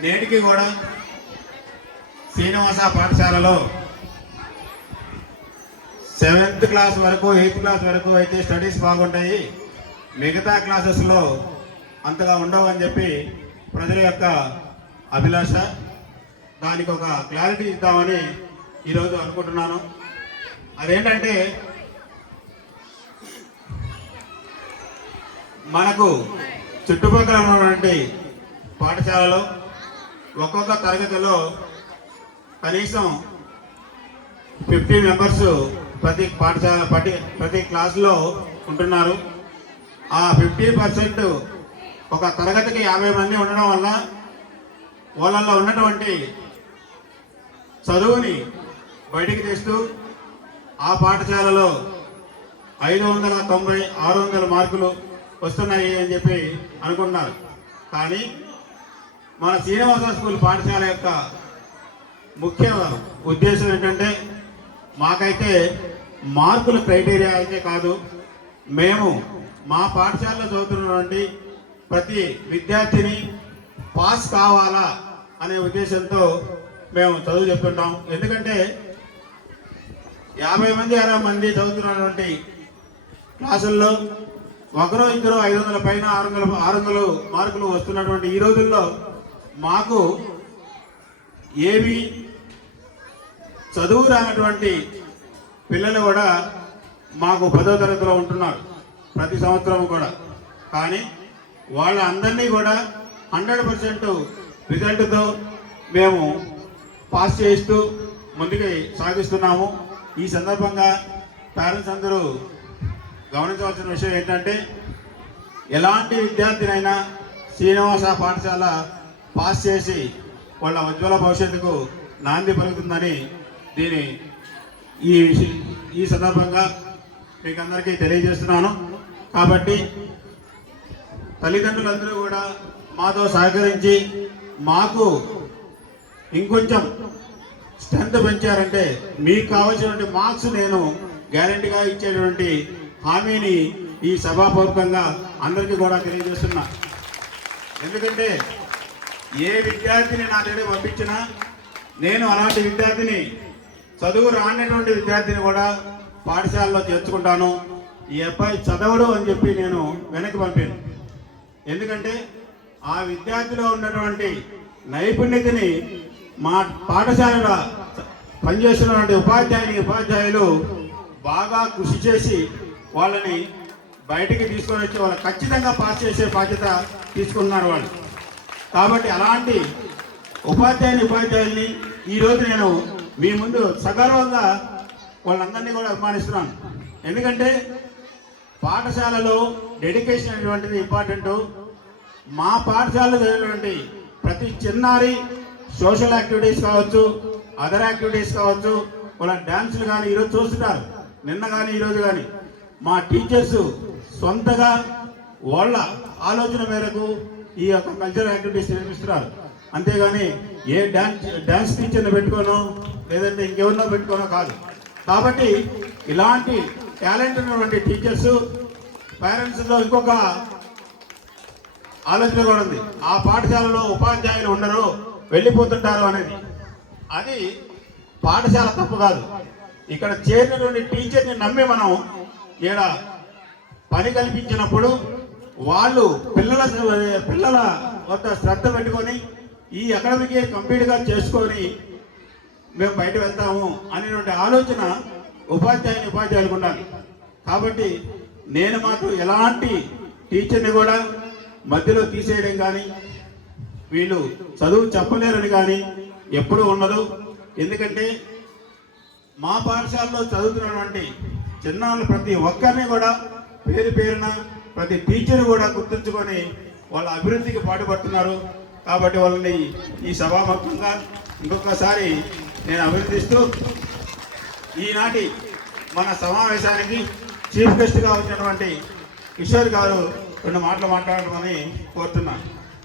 నేటికి కూడా శ్రీనివాస పాఠశాలలో 7th క్లాస్ వరకు 8th క్లాస్ వరకు అయితే స్టడీస్ బాగుంటాయి, మిగతా క్లాసెస్లో అంతగా ఉండవు అని చెప్పి ప్రజల యొక్క అభిలాష. దానికి ఒక క్లారిటీ ఇద్దామని ఈరోజు అనుకుంటున్నాను. అదేంటంటే మనకు చుట్టుపక్కల ఉన్నటువంటి పాఠశాలలో ఒక్కొక్క తరగతిలో కనీసం 50 మెంబర్స్ ప్రతి పాఠశాల ప్రతి క్లాసులో ఉంటున్నారు. ఆ 50% ఒక తరగతికి 50 మంది ఉండడం వల్ల వాళ్ళల్లో ఉన్నటువంటి చదువుని బయటికి తీస్తూ ఆ పాఠశాలలో 590, 600 మార్కులు వస్తున్నాయి అని చెప్పి అనుకున్నారు. కానీ మన శ్రీనివాస స్కూల్ పాఠశాల యొక్క ముఖ్య ఉద్దేశం ఏంటంటే మాకైతే మార్కుల క్రైటీరియా అయితే కాదు, మేము మా పాఠశాలలో చదువుతున్నటువంటి ప్రతి విద్యార్థిని పాస్ కావాలా అనే ఉద్దేశంతో మేము చదువు చెప్తుంటాం. ఎందుకంటే 50 మంది 60 మంది చదువుతున్నటువంటి క్లాసుల్లో ఒకరో ఇద్దరు 500 పైన 600 మార్కులు వస్తున్నటువంటి ఈ రోజుల్లో మాకు ఏవి చదువు రానటువంటి పిల్లలు కూడా మాకు 10వ తరగతిలో ఉంటున్నారు ప్రతి సంవత్సరం కూడా. కానీ వాళ్ళందరినీ కూడా 100% రిజల్ట్తో మేము పాస్ చేయిస్తూ ముందుకు సాగిస్తున్నాము. ఈ సందర్భంగా పేరెంట్స్ అందరూ గమనించవలసిన విషయం ఏంటంటే ఎలాంటి విద్యార్థినైనా శ్రీనివాస పాఠశాల పాస్ చేసి వాళ్ళ ఉజ్వల భవిష్యత్తుకు నాంది పలుకుతుందని ఈ సందర్భంగా మీకు అందరికీ తెలియజేస్తున్నాను. కాబట్టి తల్లిదండ్రులందరూ కూడా మాతో సహకరించి మాకు ఇంకొంచెం స్ట్రెంత్ పెంచారంటే మీకు కావాల్సినటువంటి మార్క్స్ నేను గ్యారెంటీగా ఇచ్చేటువంటి హామీని ఈ సభాపూర్వకంగా అందరికీ కూడా తెలియజేస్తున్నా. ఎందుకంటే ఏ విద్యార్థిని నా దగ్గర పంపించినా నేను అలాంటి విద్యార్థిని, చదువు రానటువంటి విద్యార్థిని కూడా పాఠశాలలో చేర్చుకుంటాను. ఈ అబ్బాయి చదవడు అని చెప్పి నేను వెనక్కి పంపాను. ఎందుకంటే ఆ విద్యార్థిలో ఉన్నటువంటి నైపుణ్యతని మా పాఠశాలలో పనిచేస్తున్నటువంటి ఉపాధ్యాయులు బాగా కృషి చేసి వాళ్ళని బయటికి తీసుకొని వచ్చి వాళ్ళు ఖచ్చితంగా పాస్ చేసే బాధ్యత తీసుకున్నారు వాళ్ళు. కాబట్టి అలాంటి ఉపాధ్యాయుల్ని ఈరోజు నేను మీ ముందు సగర్వంగా వాళ్ళందరినీ కూడా అభిమానిస్తున్నాను. ఎందుకంటే పాఠశాలలో డెడికేషన్ అనేటువంటిది ఇంపార్టెంట్. మా పాఠశాలలో జరిగినటువంటి ప్రతి చిన్నారి సోషల్ యాక్టివిటీస్ కావచ్చు, అదర్ యాక్టివిటీస్ కావచ్చు, వాళ్ళ డ్యాన్సులు కానీ ఈరోజు చూస్తున్నారు, నిన్న కానీ ఈరోజు కానీ మా టీచర్స్ సొంతగా వాళ్ళ ఆలోచన మేరకు ఈ యొక్క కల్చరల్ యాక్టివిటీస్ నిర్వహిస్తున్నారు. అంతేగాని ఏ డ్యాన్స్ టీచర్ని పెట్టుకోనో లేదంటే ఇంకెవరినో పెట్టుకోనో కాదు. కాబట్టి ఇలాంటి టాలెంట్ ఉన్నటువంటి టీచర్స్ పేరెంట్స్లో ఇంకొక ఆలోచన కూడా ఉంది. ఆ పాఠశాలలో ఉపాధ్యాయులు ఉండరు, వెళ్ళిపోతుంటారు అనేది. అది పాఠశాల తప్పు కాదు. ఇక్కడ చేరినటువంటి టీచర్ని నమ్మి మనం ఈడ పని కల్పించినప్పుడు వాళ్ళు పిల్లల వద్ద శ్రద్ధ పెట్టుకొని ఈ అకాడమిక్ ఇయర్ కంప్లీట్గా చేసుకొని మేము బయట వెళ్తాము అనేటువంటి ఆలోచన ఉపాధ్యాయులకు ఉండాలి. కాబట్టి నేను మాకు ఎలాంటి టీచర్ని కూడా మధ్యలో తీసేయడం కానీ వీళ్ళు చదువు చెప్పలేరని కానీ ఎప్పుడూ ఉండదు. ఎందుకంటే మా పాఠశాలలో చదువుతున్నటువంటి చిన్నాళ్ళు ప్రతి ఒక్కరిని కూడా పేరున ప్రతి టీచర్ కూడా గుర్తుంచుకొని వాళ్ళ అభివృద్ధికి పాటుపడుతున్నారు. కాబట్టి వాళ్ళని ఈ సభాముఖంగా ఇంకొకసారి నేను అభినందిస్తూ ఈనాటి మన సమావేశానికి చీఫ్ గెస్ట్గా వచ్చినటువంటి కిషోర్ గారు 2 మాటలు మాట్లాడమని కోరుతున్నాను.